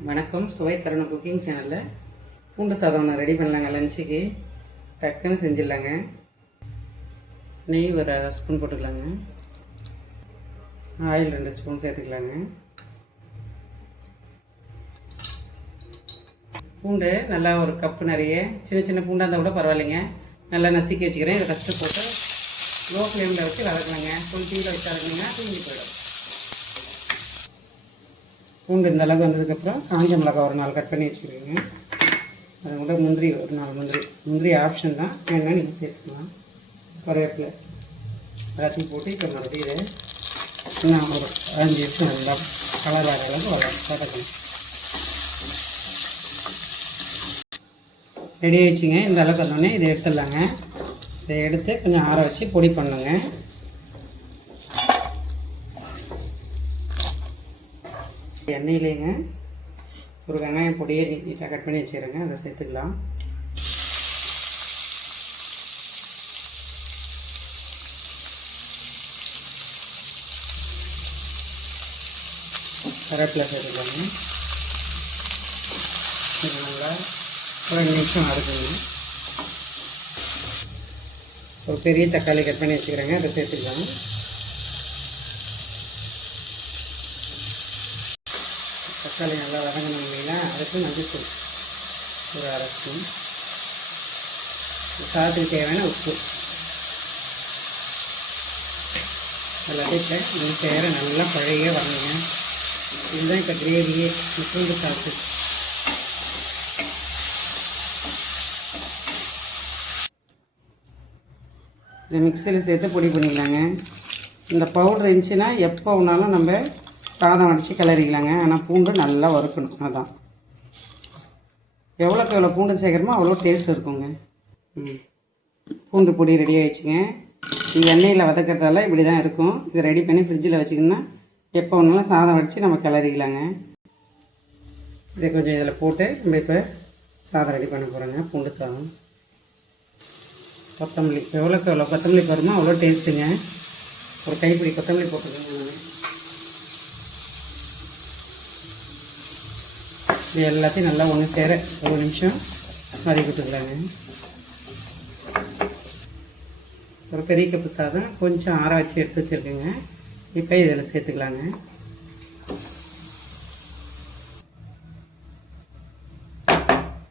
வணக்கம். சுவை தருணம் குக்கிங் சேனலில் பூண்டு சாதம் ஒன்று ரெடி பண்ணலாங்க. லஞ்சுக்கு டக்குன்னு செஞ்சிடலாங்க. நெய் ஒரு 1/2 ஸ்பூன் போட்டுக்கலாங்க. ஆயில் 2 ஸ்பூன் சேர்த்துக்கலாங்க. பூண்டு நல்லா ஒரு கப்பு நிறைய சின்ன சின்ன பூண்டாக இருந்தால் கூட பரவாயில்லைங்க. நல்லா நசுக்கி வச்சுக்கிறேன். இதை ஃபஸ்ட்டு போட்டு லோ ஃப்ளேமில் வச்சு வதக்கலாங்க. ஃபுல் தீயில் வச்சு வதக்கினீங்கன்னா தூங்கி போயிடும். பூண்டு இந்த அளவுக்கு வந்ததுக்கப்புறம் காஞ்ச மிளகாய் ஒரு 4 கட் பண்ணி வச்சுருக்கீங்க. அது கூட முந்திரி ஒரு 4 முந்திரி ஆப்ஷன் தான், வேணால் நீங்கள் சேர்த்துக்கலாம். கருவேப்பிலை எல்லாத்தையும் போட்டு இப்போ மறுபடியும் இதை இன்னும் ஒரு 5 நிமிஷம் நல்லா கலர் ஆகிற அளவுக்கு வதக்கணும். ரெடி ஆகிடுச்சிங்க. இந்த அளவுக்கு வந்தோடனே இதை எடுத்துடலாங்க. இதை எடுத்து கொஞ்சம் ஆற வச்சு பொடி பண்ணுங்க. எண்ணெயிலேங்க ஒரு வெங்காயம் பொடியை நீட்டாக கட் பண்ணி வச்சுக்கிறேங்க. அதை சேர்த்துக்கலாம். கருவேப்பிலை சேர்த்துக்கலாங்க. இது நல்லா ஒரு 2 நிமிஷம் வதக்குங்க. ஒரு பெரிய தக்காளி கட் பண்ணி வச்சுக்கிறேங்க. அதை சேர்த்துக்கலாம். தக்காளி நல்லா வதங்கணும் இல்லைங்களா, அதுக்கு மஞ்சள் ஒரு 1/2 ஸ்பூன், சாதத்துக்கு தேவையான உப்பு எல்லாத்தையும் நீங்கள் சேர நல்லா பழைய வரணுங்க. இதுதான் இப்போ கிரேவியே. பூண்டு சாப்பிட்டு இந்த மிக்சியில் சேர்த்து பொடி பண்ணிக்கலாங்க. இந்த பவுட்ரு இருந்துச்சுன்னா எப்போ வேணாலும் நம்ம சாதம் வடித்து கிளறிக்கலாங்க. ஆனால் பூண்டு நல்லா வறுக்கணும். அதான் எவ்வளோக்கு எவ்வளோ பூண்டு சேர்க்குறோமோ அவ்வளோ டேஸ்ட் இருக்குங்க. பூண்டு பொடி ரெடி ஆகிடுச்சிங்க. இது எண்ணெயில் வதக்கிறதால இப்படி தான் இருக்கும். இதை ரெடி பண்ணி ஃப்ரிட்ஜில் வச்சிங்கன்னா எப்போ வேணாலும் சாதம் வடித்து நம்ம கிளறிக்கலாங்க. இதை கொஞ்சம் இதில் போட்டு நம்ம இப்போ சாதம் ரெடி பண்ண போகிறோங்க. பூண்டு சாதம். கொத்தமல்லி எவ்வளோக்கு எவ்வளோ கொத்தமல்லி போடுறோமோ அவ்வளோ டேஸ்ட்டுங்க. ஒரு கைப்பிடி கொத்தமல்லி போட்டுக்கோங்க. இது எல்லாத்தையும் நல்லா ஒன்று சேர ஒரு நிமிஷம் வதக்கி விட்டுக்கலாங்க. ஒரு பெரிய கப்பு சாதம் கொஞ்சம் ஆற வச்சு எடுத்து வச்சுருக்கேங்க. இப்போ இதில் சேர்த்துக்கலாங்க.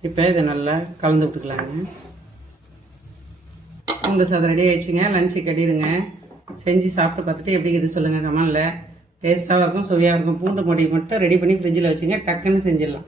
இப்போ இதை நல்லா கலந்து விட்டுக்கலாங்க. பூண்டு சாதம் ரெடி ஆகிடுச்சிங்க. லஞ்சு கட்டிடுங்க. செஞ்சு சாப்பிட்டு பார்த்துட்டு எப்படி இது சொல்லுங்கள் கமெண்டில். டேஸ்ட்டாகவும் இருக்கும், சுவையாக இருக்கும். பூண்டு பொடி மட்டும் ரெடி பண்ணி ஃப்ரிட்ஜில் வச்சுங்க. டக்குன்னு செஞ்சிடலாம்.